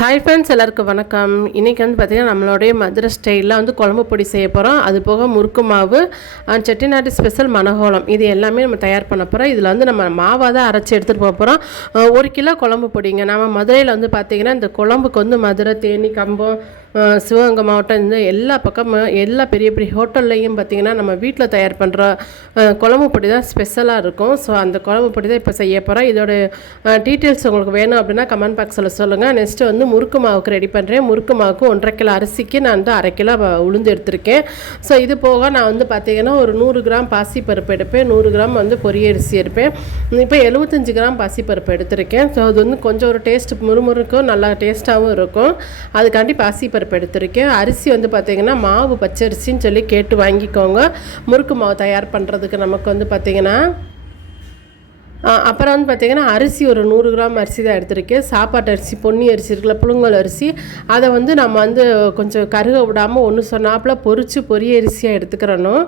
Hi friends, எல்லாருக்கும் வணக்கம். இன்றைக்கி வந்து பார்த்திங்கன்னா நம்மளுடைய மதுரை ஸ்டைலில் வந்து குழம்பு பொடி செய்ய போகிறோம். அது போக முறுக்கு மாவு, செட்டிநாடு ஸ்பெஷல் மணகோலம், இது எல்லாமே நம்ம தயார் பண்ண போகிறோம். இதில் வந்து நம்ம மாவாக தான் அரைச்சி எடுத்துகிட்டு போக போகிறோம். 1 கிலோ குழம்பு பொடிங்க. நம்ம மதுரையில் வந்து பார்த்திங்கன்னா இந்த குழம்புக்கு வந்து மதுரை, தேனி, கம்பம், சிவகங்கை மாவட்டம், இந்த எல்லா பக்கமும் எல்லா பெரிய பெரிய ஹோட்டல்லையும் பார்த்திங்கன்னா நம்ம வீட்டில் தயார் பண்ணுற குழம்பு பொடி தான் ஸ்பெஷலாக இருக்கும். ஸோ அந்த குழம்பு பொடி தான் இப்போ செய்ய போகிறோம். இதோட டீட்டெயில்ஸ் உங்களுக்கு வேணும் அப்படின்னா கமெண்ட் பாக்ஸில் சொல்லுங்கள். நெக்ஸ்ட்டு வந்து முறுக்கு மாவுக்கு ரெடி பண்ணுறேன். முறுக்கு மாவுக்கு 1.5 கிலோ அரிசிக்கு நான் வந்து 1/2 கிலோ உளுந்து எடுத்திருக்கேன். ஸோ இது போக நான் வந்து பார்த்திங்கன்னா ஒரு 100 கிராம் பாசிப்பருப்பு எடுப்பேன், 100 கிராம் வந்து பொரியரிசி எடுப்பேன். இப்போ 75 கிராம் பாசிப்பருப்பு எடுத்திருக்கேன். ஸோ அது வந்து கொஞ்சம் ஒரு டேஸ்ட் முறுமுறுக்கும், நல்லா டேஸ்ட்டாகவும் இருக்கும். அதுக்காண்டி பாசிப்பருப்பு எடுத்திருக்கேன். அரிசி வந்து பார்த்திங்கன்னா மாவு பச்சரிசின்னு சொல்லி கேட்டு வாங்கிக்கோங்க. முறுக்கு மாவு தயார் பண்ணுறதுக்கு நமக்கு வந்து பார்த்திங்கன்னா அப்புறம் வந்து பார்த்திங்கன்னா அரிசி ஒரு 100 கிராம் அரிசி தான் எடுத்திருக்கேன். சாப்பாட்டு அரிசி, பொன்னி அரிசி இருக்குல்ல, புழுங்கல் அரிசி, அதை வந்து நம்ம வந்து கொஞ்சம் கருக விடாமல் ஒன்று சொன்னாப்பில் பொரித்து பொரிய அரிசியாக எடுத்துக்கிறணும்.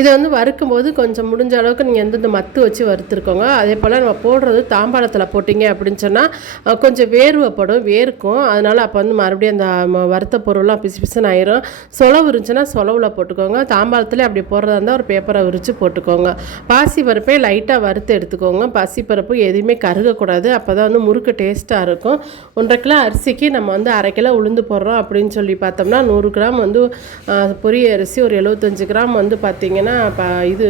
இதை வந்து வறுக்கும்போது கொஞ்சம் முடிஞ்ச அளவுக்கு நீங்கள் எந்தெந்த மத்து வச்சு வறுத்துருக்கோங்க. அதே போல் நம்ம போடுறது தாம்பாளத்தில் போட்டிங்க அப்படின்னு சொன்னால் கொஞ்சம் வேர்வைப்படும், வேர்க்கும். அதனால் அப்போ வந்து மறுபடியும் அந்த வறுத்த பொருள்லாம் பிசு பிசுன்னு ஆயிரும். சொலவு இருந்துச்சுன்னா சொலவில் போட்டுக்கோங்க. தாம்பாளத்தில் அப்படி போடுறதா இருந்தால் ஒரு பேப்பரை விரித்து போட்டுக்கோங்க. பாசி பருப்பை லைட்டாக வறுத்து எடுத்துக்கோங்க. பாசி பருப்பு எதுவுமே கருகக்கூடாது, அப்போ தான் வந்து முறுக்கு டேஸ்ட்டாக இருக்கும். 1.5 கிலோ அரிசிக்கு நம்ம வந்து 1/2 கிலோ உளுந்து போடுறோம் அப்படின்னு சொல்லி பார்த்தோம்னா 100 கிராம் வந்து பொரிய அரிசி, ஒரு 75 கிராம் வந்து பார்த்திங்கன்னா இது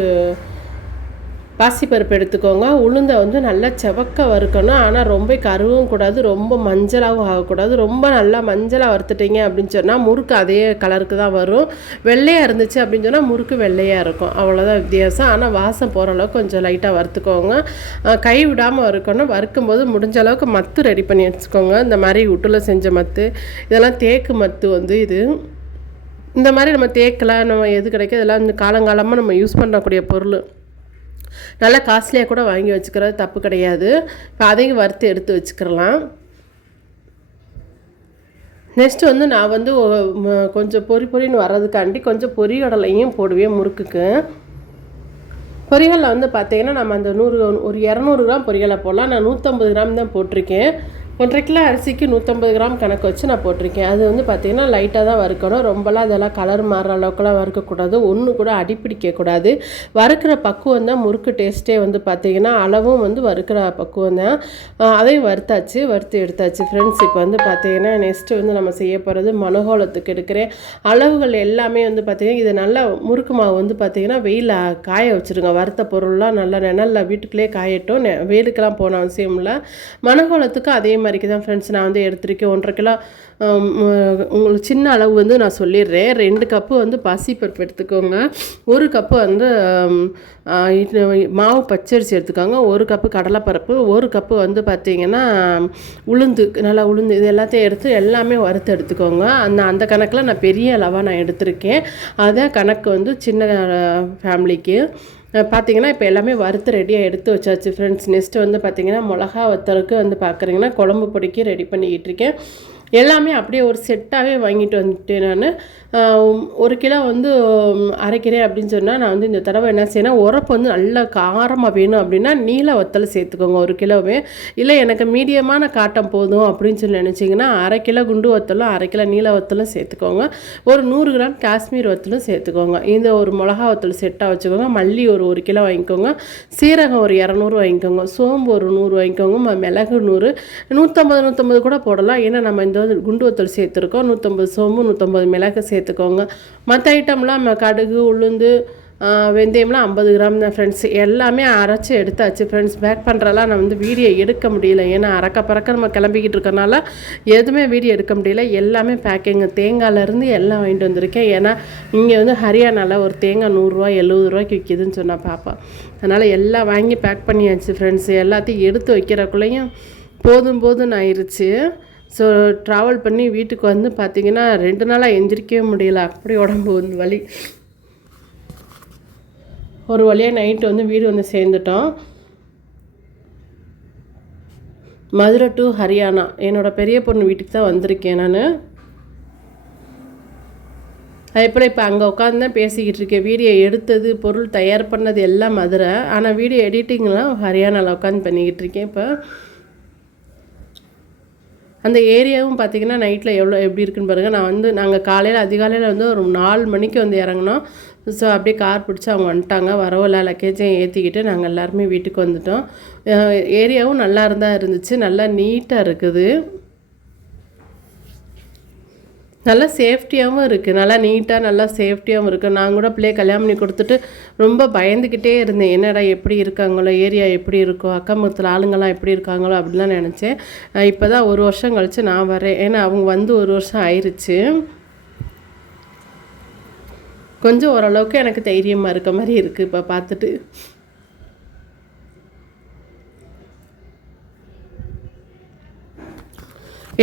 பாசிப்பருப்பு எடுத்துக்கோங்க. உளுந்தை வந்து நல்லா செவக்க வறுக்கணும். ஆனால் ரொம்ப கருவும் கூடாது, ரொம்ப மஞ்சளாகவும் ஆகக்கூடாது. ரொம்ப நல்லா மஞ்சளாக வறுத்துட்டிங்க அப்படின்னு சொன்னால் முறுக்கு அதே கலருக்கு தான் வரும். வெள்ளையாக இருந்துச்சு அப்படின்னு சொன்னால் முறுக்கு வெள்ளையாக இருக்கும், அவ்வளோதான் வித்தியாசம். ஆனால் வாசம் போகிற அளவுக்கு கொஞ்சம் லைட்டாக வறுத்துக்கோங்க. கை விடாமல் வறுக்கணும். வறுக்கும்போது முடிஞ்ச அளவுக்கு மத்து ரெடி பண்ணி வச்சுக்கோங்க. இந்த மாதிரி உட்டில் செஞ்ச மத்து, இதெல்லாம் தேக்கு மத்து வந்து இது. இந்த மாதிரி நம்ம தேக்கலாம், நம்ம எது கிடைக்கும் இதெல்லாம் இந்த காலங்காலமாக நம்ம யூஸ் பண்ணக்கூடிய பொருள். நல்லா காஸ்ட்லியாக கூட வாங்கி வச்சுக்கிறது தப்பு கிடையாது. இப்போ அதையும் வறுத்து எடுத்து வச்சுக்கிறலாம். நெக்ஸ்ட்டு வந்து நான் வந்து கொஞ்சம் பொரின்னு வர்றதுக்காண்டி கொஞ்சம் பொரிகடலையும் போடுவேன் முறுக்குக்கு. பொரிகளில் வந்து பார்த்திங்கன்னா நம்ம அந்த ஒரு 200 கிராம் பொரிகளை போடலாம். நான் 150 கிராம் தான் போட்டிருக்கேன். 1.5 கிலோ அரிசிக்கு 150 கிராம் கணக்கு வச்சு நான் போட்டிருக்கேன். அது வந்து பார்த்திங்கன்னா லைட்டாக தான் வறுக்கணும். ரொம்பலாம் அதெல்லாம் கலர் மாறுற அளவுக்குலாம் வறுக்கக்கூடாது, ஒன்று கூட அடிப்பிடிக்கக்கூடாது. வறுக்கிற பக்குவம் தான் முறுக்கு டேஸ்ட்டே வந்து பார்த்திங்கன்னா. அளவும் வந்து வறுக்கிற பக்குவம் தான். அதையும் வறுத்து எடுத்தாச்சு ஃப்ரெண்ட்ஸ். இப்போ வந்து பார்த்திங்கன்னா நெக்ஸ்ட்டு வந்து நம்ம செய்ய போகிறது மணகோலத்துக்கு எடுக்கிறேன். அளவுகள் எல்லாமே வந்து பார்த்திங்கன்னா இது நல்லா முறுக்கு மாவு வந்து பார்த்திங்கன்னா வெயிலில் காய வச்சுருங்க. வறுத்த பொருள்லாம் நல்லா நிழலில் வீட்டுக்குள்ளே காயட்டும், வெயிலுக்கெல்லாம் போன அவசியம் இல்லை. மணகோலத்துக்கு அதே மாதிரிக்கு தான் ஃப்ரெண்ட்ஸ் நான் வந்து எடுத்துருக்கேன். 1.5 கிலோ உங்களுக்கு சின்ன அளவு வந்து நான் சொல்லிடுறேன். 2 கப்பு வந்து பாசிப்பருப்பு எடுத்துக்கோங்க. 1 கப்பு வந்து மாவு பச்சரிசி எடுத்துக்கோங்க. 1 கப்பு கடலைப்பருப்பு, 1 கப்பு வந்து பார்த்திங்கன்னா உளுந்து, நல்லா உளுந்து, இது எல்லாத்தையும் எடுத்து எல்லாமே வறுத்து எடுத்துக்கோங்க. அந்த கணக்கில் நான் பெரிய அளவாக நான் எடுத்திருக்கேன். அதான் கணக்கு வந்து சின்ன ஃபேமிலிக்கு. பார்த்திங்கன்னா இப்போ எல்லாமே வறுத்து ரெடியாக எடுத்து வச்சாச்சு ஃப்ரெண்ட்ஸ். நெக்ஸ்ட்டு வந்து பார்த்திங்கன்னா மிளகா வத்தலுக்கு வந்து பார்க்குறீங்கன்னா குழம்பு பொடிக்கு ரெடி பண்ணிக்கிட்டு இருக்கேன். எல்லாமே அப்படியே ஒரு செட்டாகவே வாங்கிட்டு வந்துட்டேன். நான் 1 கிலோ வந்து அரைக்கிறேன் அப்படின்னு சொன்னால் நான் வந்து இந்த தடவை என்ன செய்யணும், உரப்பு வந்து நல்லா காரமாக வேணும் அப்படின்னா நீல வத்தல் சேர்த்துக்கோங்க 1 கிலோவே. இல்லை எனக்கு மீடியமான காட்டம் போதும் அப்படின்னு சொல்லி நினச்சிங்கன்னா 1/2 கிலோ குண்டு வத்தலும் 1/2 கிலோ நீல வத்தலும் சேர்த்துக்கோங்க. ஒரு 100 கிராம் காஷ்மீர் வத்தலும் சேர்த்துக்கோங்க. இந்த ஒரு மிளகா வத்தல் செட்டாக வச்சுக்கோங்க. மல்லி ஒரு 1 கிலோ வாங்கிக்கோங்க. சீரகம் ஒரு 200 வாங்கிக்கோங்க. சோம்பு ஒரு 100 வாங்கிக்கோங்க. மிளகு 100, 150 கூட போடலாம். ஏன்னா நம்ம இந்த குண்டு வத்தல் சேர்த்துருக்கோம். 150 சோம்பு, 150 மிளகு சேர்த்துக்கோங்க. மற்ற ஐட்டம்லாம் கடுகு, உளுந்து, வெந்தயம்லாம் 50 கிராம் தான் ஃப்ரெண்ட்ஸ். எல்லாமே அரைச்சி எடுத்தாச்சு ஃப்ரெண்ட்ஸ். பேக் பண்ணுறலாம் நான் வந்து வீடியோ எடுக்க முடியல, ஏன்னா பறக்க நம்ம கிளம்பிக்கிட்டு இருக்கனால எதுவுமே வீடியோ எடுக்க முடியல. எல்லாமே பேக்கிங், தேங்காயிலேருந்து எல்லாம் வாங்கிட்டு வந்திருக்கேன். ஏன்னா இங்கே வந்து ஹரியானாவில் ஒரு தேங்காய் 100 ரூபா 70 ரூபாய்க்கு விற்கிதுன்னு சொன்னால் பாப்பா. அதனால் எல்லாம் வாங்கி பேக் பண்ணியாச்சு ஃப்ரெண்ட்ஸ். எல்லாத்தையும் எடுத்து வைக்கிறக்குள்ளேயும் போதும்னு ஆயிடுச்சு. ஸோ ட்ராவல் பண்ணி வீட்டுக்கு வந்து பார்த்திங்கன்னா 2 நாளாக எந்திரிக்கவே முடியல, அப்படி உடம்பு வந்து வலி. ஒரு வழியாக நைட்டு வந்து வீடு வந்து சேர்ந்துட்டோம். மதுரை டு ஹரியானா என்னோடய பெரிய பொண்ணு வீட்டுக்கு தான் வந்திருக்கேன் நான். அதுபோல் இப்போ அங்கே உட்காந்து தான் பேசிக்கிட்டு இருக்கேன். வீடியோ எடுத்தது, பொருள் தயார் பண்ணது எல்லாம் மதுரை, ஆனால் வீடியோ எடிட்டிங்லாம் ஹரியானாவில் உட்காந்து பண்ணிக்கிட்டு இருக்கேன். இப்போ அந்த ஏரியாவும் பார்த்திங்கன்னா நைட்டில் எப்படி இருக்குன்னு பாருங்கள். நாங்கள் அதிகாலையில் வந்து ஒரு 4 மணிக்கு வந்து இறங்கினோம். ஸோ அப்படியே கார் பிடிச்சி அவங்க வந்துட்டாங்க. வரவில்ல லக்கேஜையும் ஏற்றிக்கிட்டு நாங்கள் எல்லாருமே வீட்டுக்கு வந்துட்டோம். ஏரியாவும் நல்லா இருந்துச்சு, நல்லா நீட்டாக இருக்குது, நல்லா சேஃப்டியாகவும் இருக்குது, நல்லா நீட்டாக நல்லா சேஃப்டியாகவும் இருக்குது. நான் கூட பிள்ளைய கல்யாணம் பண்ணி கொடுத்துட்டு ரொம்ப பயந்துக்கிட்டே இருந்தேன். என்னடா எப்படி இருக்காங்களோ, ஏரியா எப்படி இருக்கோ, அக்கம் பக்கத்தில் ஆளுங்கள்லாம் எப்படி இருக்காங்களோ அப்படிலாம் நினச்சேன். இப்போ தான் 1 வருஷம் கழித்து நான் வரேன். ஏன்னா அவங்க வந்து 1 வருஷம் ஆயிடுச்சு. கொஞ்சம் ஓரளவுக்கு எனக்கு தைரியமாக இருக்க மாதிரி இருக்குது இப்போ பார்த்துட்டு.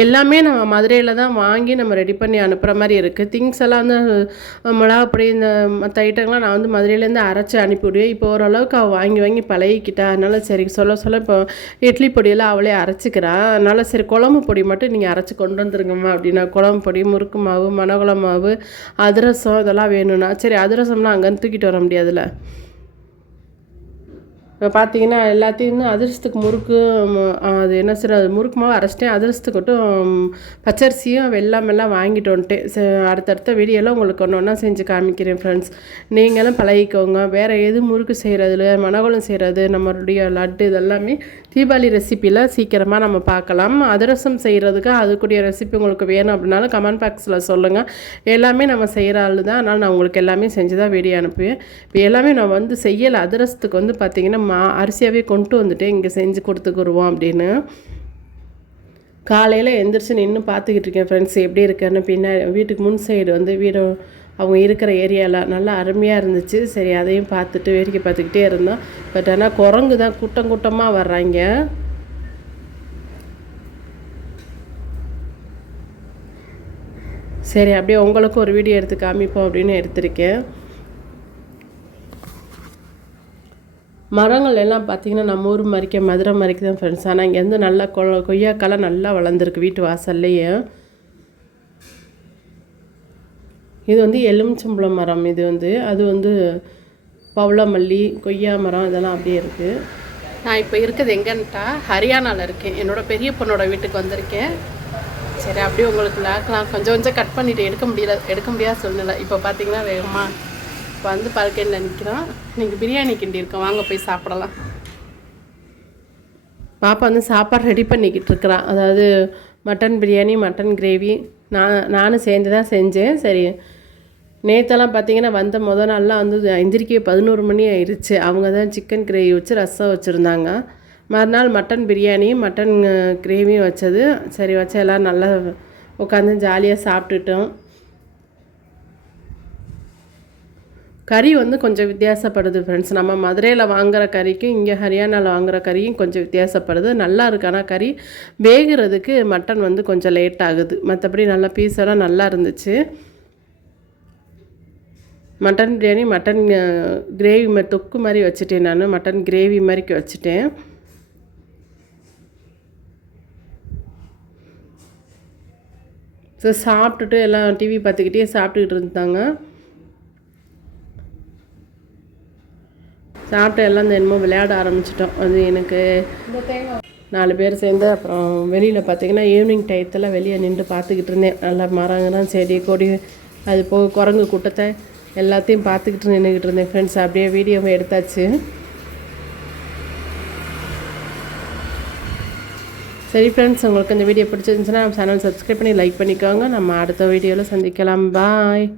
எல்லாமே நம்ம மதுரையில் தான் வாங்கி நம்ம ரெடி பண்ணி அனுப்புகிற மாதிரி இருக்குது. திங்ஸ் எல்லாம் வந்து மிளகாப்பொடி இந்த மற்ற ஐட்டங்கள்லாம் நான் வந்து மதுரையிலேருந்து அரைச்சி அனுப்பிவிடுவேன். இப்போ ஓரளவுக்கு அவள் வாங்கி பழகிக்கிட்டா. அதனால் சரி சொல்ல இப்போ இட்லி பொடியெல்லாம் அவளே அரைச்சிக்கிறான். அதனால் சரி குழம்பு பொடி மட்டும் நீங்கள் அரைச்சி கொண்டு வந்துருங்கம்மா அப்படின்னா, குழம்பு பொடி, முறுக்கு மாவு, மணக்குழம்பு மாவு, அதிரசம் இதெல்லாம் வேணும்னா, சரி அதிரசம்லாம் அங்கேருந்து தூக்கிட்டு வர முடியாதுல்ல. இப்போ பார்த்தீங்கன்னா எல்லாத்தையும் அதிரசத்துக்கு முறுக்கு அது என்ன சார் அது முறுக்கு மாவு அரைச்சிட்டேன். அதிரசத்துக்கு மட்டும் பச்சரிசியும் வெல்லமெல்லாம் வாங்கிட்டு வந்துட்டேன். அடுத்தடுத்த வீடியோலாம் உங்களுக்கு ஒன்றா செஞ்சு காமிக்கிறேன் ஃப்ரெண்ட்ஸ். நீங்களும் பழகிக்கோங்க. வேறு எது முறுக்கு செய்கிறதுல மணக்குழம்பு செய்கிறது, நம்மளுடைய லட்டு இதெல்லாமே தீபாவளி ரெசிப்பியில் சீக்கிரமாக நம்ம பார்க்கலாம். அதிரசம் செய்கிறதுக்கு அதுக்குரிய ரெசிபி உங்களுக்கு வேணும் அப்படின்னாலும் கமெண்ட் பாக்ஸில் சொல்லுங்கள். எல்லாமே நம்ம செய்கிற ஆள் தான். அதனால் நான் உங்களுக்கு எல்லாமே செஞ்சு தான் வீடியோ அனுப்புவேன். இப்போ எல்லாமே நான் வந்து செய்யலை. அதிரசத்துக்கு வந்து பார்த்திங்கன்னா அரிசியாகவே கொண்டு வந்துட்டு இங்கே செஞ்சு கொடுத்துக்குருவோம் அப்படின்னு. காலையில் எந்திரிச்சு நின்று பார்த்துக்கிட்டு இருக்கேன் ஃப்ரெண்ட்ஸ், எப்படி இருக்குன்னு. பின்னாடி வீட்டுக்கு முன் சைடு வந்து வீடு அவங்க இருக்கிற ஏரியாவில் நல்லா அருமையாக இருந்துச்சு. சரி அதையும் பார்த்துட்டு வேடிக்கை பார்த்துக்கிட்டே இருந்தோம். பட் ஆனால் குரங்கு தான் கூட்டமாக வர்றாங்க. சரி அப்படியே உங்களுக்கும் ஒரு வீடியோ எடுத்து காமிப்போம் அப்படின்னு எடுத்திருக்கேன். மரங்கள் எல்லாம் பார்த்திங்கன்னா நம்ம ஊர் மதுரை மாதிரிக்கு தான் ஃப்ரெண்ட்ஸ். ஆனால் இங்கே வந்து நல்லா கொய்யாக்காலாம் நல்லா வளர்ந்துருக்கு வீட்டு வாசல்லையே. இது வந்து எலுமிச்சம்பழம் மரம். அது வந்து பவளமல்லி, கொய்யா மரம் இதெல்லாம் அப்படியே இருக்குது. நான் இப்போ இருக்கிறது எங்கன்ட்டா ஹரியானாவில் இருக்கேன். என்னோடய பெரிய பொண்ணோட வீட்டுக்கு வந்திருக்கேன். சரி அப்படியே உங்களுக்கு லாக்கலாம் கொஞ்சம் கட் பண்ணிவிட்டு எடுக்க முடியாத சூழ்நிலை. இப்போ பார்த்திங்கன்னா வேகமாக இப்போ வந்து பல்கனில் நிற்கிறோம். இன்றைக்கி பிரியாணி கிண்டியிருக்கோம், வாங்க போய் சாப்பிடலாம். பாப்பா வந்து சாப்பாடு ரெடி பண்ணிக்கிட்டு இருக்கிறான். அதாவது மட்டன் பிரியாணி, மட்டன் கிரேவி நானும் சேர்ந்து தான் செஞ்சேன். சரி நேற்றெல்லாம் பார்த்திங்கன்னா வந்த நாள்லாம் வந்து எந்திரிக்கவே 11 மணி ஆயிடுச்சு. அவங்க தான் சிக்கன் கிரேவி வச்சு ரசம் வச்சுருந்தாங்க. மறுநாள் மட்டன் பிரியாணி, மட்டன் கிரேவியும் வச்சது. சரி வச்சு எல்லோரும் நல்லா உட்காந்து ஜாலியாக சாப்பிட்டுட்டோம். கறி வந்து கொஞ்சம் வித்தியாசப்படுது ஃப்ரெண்ட்ஸ். நம்ம மதுரையில் வாங்குகிற கறிக்கும் இங்கே ஹரியானாவில் வாங்குகிற கறியும் கொஞ்சம் வித்தியாசப்படுது. நல்லா இருக்கு. ஆனால் கறி வேகிறதுக்கு மட்டன் வந்து கொஞ்சம் லேட் ஆகுது. மற்றபடி நல்லா பீஸெல்லாம் நல்லா இருந்துச்சு. மட்டன் பிரியாணி, மட்டன் கிரேவி தொக்கு மாதிரி வச்சுட்டேன். நான் மட்டன் கிரேவி மாதிரிக்கு வச்சுட்டேன். ஸோ சாப்பிட்டுட்டு எல்லாம் டிவி பார்த்துக்கிட்டே சாப்பிட்டுக்கிட்டு இருந்தாங்க. சாப்பிட்டு எல்லாம் என்னமோ விளையாட ஆரம்பிச்சிட்டோம். அது எனக்கு 4 பேர் சேர்ந்து அப்புறம் வெளியில் பார்த்திங்கன்னா ஈவினிங் டயத்தில் வெளியே நின்று பார்த்துக்கிட்டு இருந்தேன். நல்லா மரங்கள்லாம் செடி கொடி அது போக குரங்கு கூட்டத்தை எல்லாத்தையும் பார்த்துக்கிட்டு நின்றுக்கிட்டு இருந்தேன் ஃப்ரெண்ட்ஸ். அப்படியே வீடியோவை எடுத்தாச்சு. சரி ஃப்ரெண்ட்ஸ், உங்களுக்கு இந்த வீடியோ பிடிச்சிருந்துச்சுன்னா சேனல் சப்ஸ்கிரைப் பண்ணி லைக் பண்ணிக்கோங்க. நம்ம அடுத்த வீடியோவில் சந்திக்கலாம். பாய்.